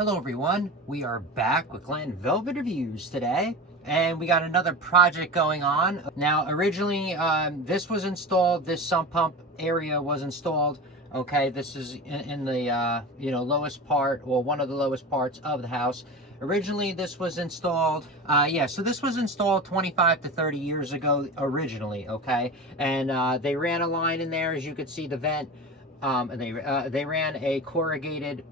Hello everyone, we are back with Glenn Velvet Reviews today, and we got another project going on. Now originally this was installed, this sump pump area was installed, okay, this is in the lowest part, or one of the lowest parts of the house. Originally this was installed, so this was installed 25 to 30 years ago originally, okay, and they ran a line in there, as you could see the vent. They ran a corrugated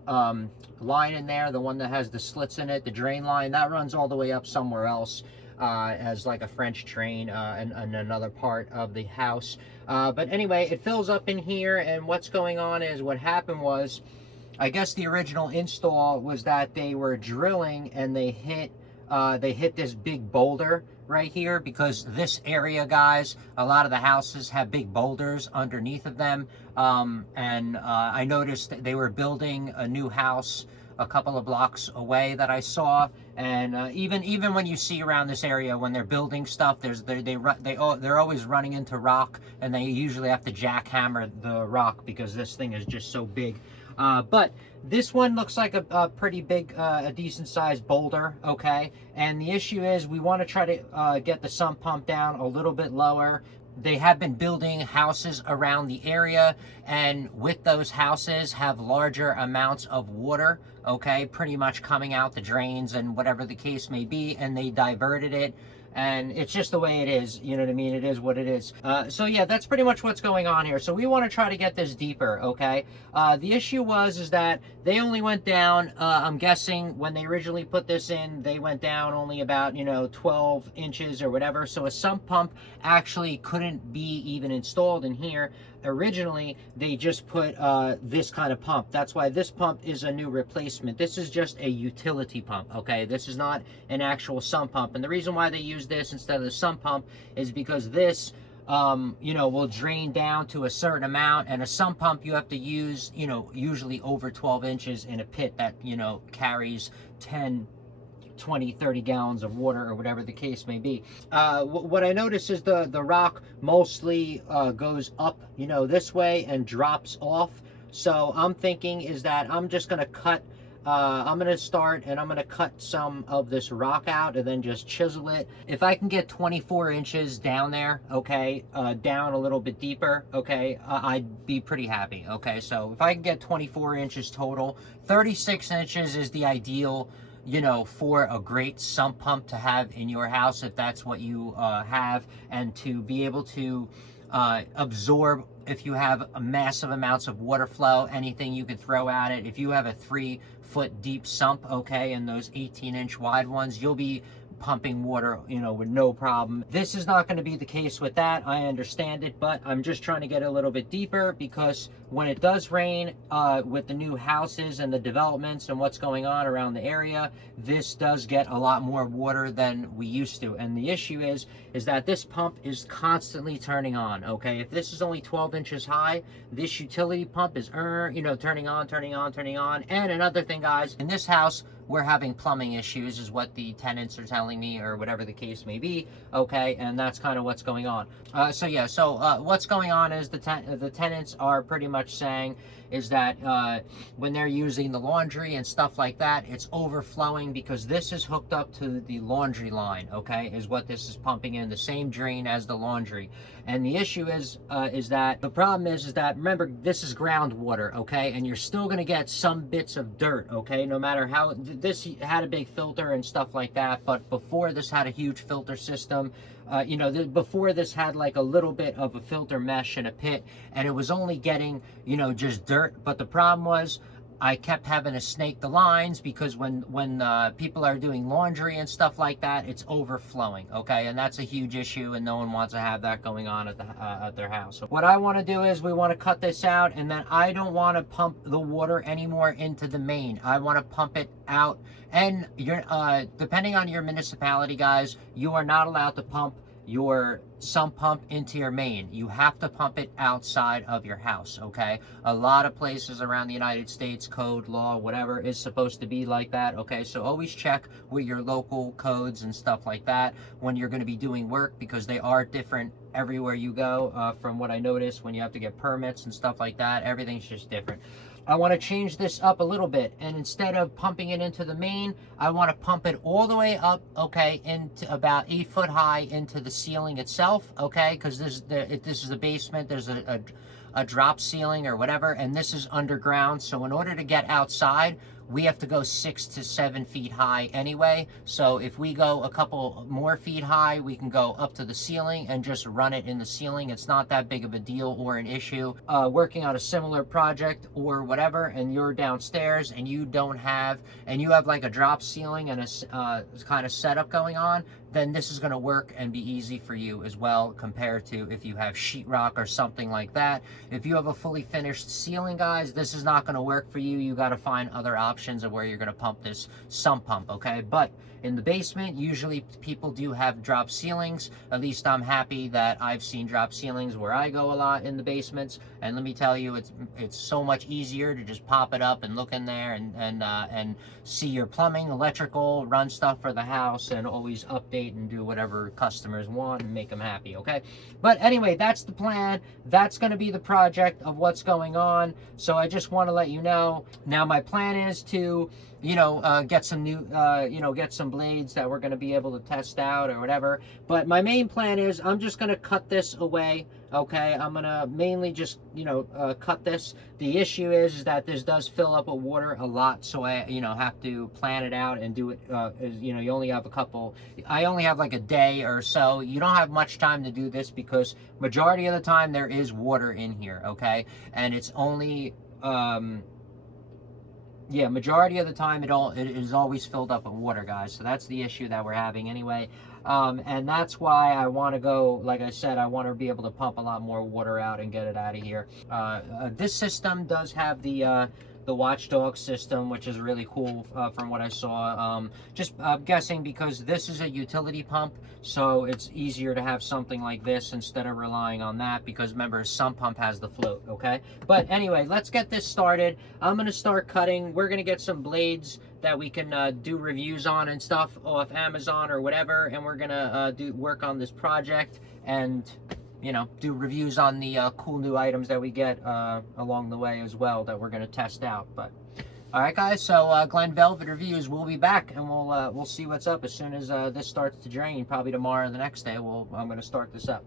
line in there, the one that has the slits in it, the drain line that runs all the way up somewhere else as like a French drain in another part of the house. But anyway, it fills up in here, and what's going on is, what happened was, I guess the original install was that they were drilling and they hit this big boulder right here, because this area, guys, a lot of the houses have big boulders underneath of them. I noticed that they were building a new house a couple of blocks away that I saw, and even when you see around this area when they're building stuff, they're always running into rock, and they usually have to jackhammer the rock because this thing is just so big. But this one looks like a pretty big, a decent sized boulder, okay? And the issue is, we want to try to get the sump pump down a little bit lower. They have been building houses around the area, and with those houses have larger amounts of water, okay, pretty much coming out the drains and whatever the case may be, and they diverted it. And it's just the way it is, you know what I mean? It is what it is. So yeah, that's pretty much what's going on here. So we want to try to get this deeper, okay? The issue is that they only went down, I'm guessing when they originally put this in, they went down only about, 12 inches or whatever. So a sump pump actually couldn't be even installed in here. Originally, they just put this kind of pump. That's why this pump is a new replacement. This is just a utility pump, okay? This is not an actual sump pump. And the reason why they use this instead of the sump pump is because this will drain down to a certain amount, and a sump pump you have to use, usually over 12 inches in a pit that, carries 10, 20, 30 gallons of water, or whatever the case may be. What I notice is the rock mostly goes up, this way, and drops off. So I'm thinking is that I'm just going to cut, I'm going to start and I'm going to cut some of this rock out and then just chisel it. If I can get 24 inches down there, okay, down a little bit deeper, okay, I'd be pretty happy, okay? So if I can get 24 inches total, 36 inches is the ideal, for a great sump pump to have in your house, if that's what you have, and to be able to absorb, if you have massive amounts of water flow, anything you could throw at it. If you have a 3-foot deep sump, okay, and those 18-inch wide ones, you'll be pumping water, with no problem. This is not going to be the case with that. I understand it, but I'm just trying to get a little bit deeper, because when it does rain, with the new houses and the developments and what's going on around the area, this does get a lot more water than we used to. And the issue is that this pump is constantly turning on, okay? If this is only 12 inches high, this utility pump is turning on, turning on, turning on. And another thing, guys, in this house, we're having plumbing issues, is what the tenants are telling me, or whatever the case may be, okay? And that's kind of what's going on. So what's going on is the tenants are pretty much saying is that when they're using the laundry and stuff like that, it's overflowing, because this is hooked up to the laundry line, okay, is what this is pumping in, the same drain as the laundry. And the issue is that the problem is that, remember, this is groundwater, okay, and you're still going to get some bits of dirt, okay, no matter how. This had a big filter and stuff like that, but before this had a huge filter system. Before this had like a little bit of a filter mesh in a pit, and it was only getting, just dirt. But the problem was, I kept having to snake the lines, because when people are doing laundry and stuff like that, it's overflowing, okay? And that's a huge issue, and no one wants to have that going on at their house. So what I want to do is, we want to cut this out, and then I don't want to pump the water anymore into the main. I want to pump it out. And you're depending on your municipality, guys, you are not allowed to pump your sump pump into your main. You have to pump it outside of your house, okay? A lot of places around the United States, code, law, whatever, is supposed to be like that, okay? So always check with your local codes and stuff like that when you're going to be doing work, because they are different everywhere you go. From what I noticed, when you have to get permits and stuff like that, everything's just different. I want to change this up a little bit, and instead of pumping it into the main, I want to pump it all the way up, okay, into about 8 foot high into the ceiling itself, okay, because this is the basement. There's a drop ceiling or whatever, and this is underground. So in order to get outside, we have to go 6 to 7 feet high anyway. So if we go a couple more feet high, we can go up to the ceiling and just run it in the ceiling. It's not that big of a deal or an issue. Working on a similar project or whatever, and you're downstairs and you have like a drop ceiling and a kind of setup going on, then this is going to work and be easy for you as well, compared to if you have sheetrock or something like that. If you have a fully finished ceiling, guys, this is not going to work for you. You got to find other options of where you're going to pump this sump pump, okay? But in the basement, usually people do have drop ceilings. At least I'm happy that I've seen drop ceilings where I go a lot in the basements. And let me tell you, it's so much easier to just pop it up and look in there and see your plumbing, electrical, run stuff for the house, and always update and do whatever customers want and make them happy, okay? But anyway, that's the plan. That's going to be the project of what's going on. So I just want to let you know. Now my plan is to, get some new, get some blades that we're going to be able to test out or whatever. But my main plan is I'm just going to cut this away. Okay, I'm going to mainly just, cut this. The issue is that this does fill up with water a lot. So I, have to plan it out and do it. You only have I only have like a day or so. You don't have much time to do this because majority of the time there is water in here. Okay. And it's only, majority of the time it is always filled up with water, guys. So that's the issue that we're having anyway. And that's why I want to go, like I said, I want to be able to pump a lot more water out and get it out of here. This system does have the watchdog system, which is really cool from what I saw. I'm guessing because this is a utility pump, so it's easier to have something like this instead of relying on that, because remember, Sump pump has the float, okay? But anyway, let's get this started. I'm going to start cutting. We're going to get some blades that we can do reviews on and stuff off Amazon or whatever, and we're going to work on this project and do reviews on the cool new items that we get along the way as well that we're going to test out. But all right, guys, so Glen Velvet Reviews, we'll be back, and we'll see what's up as soon as this starts to drain. Probably tomorrow or the next day I'm going to start this up.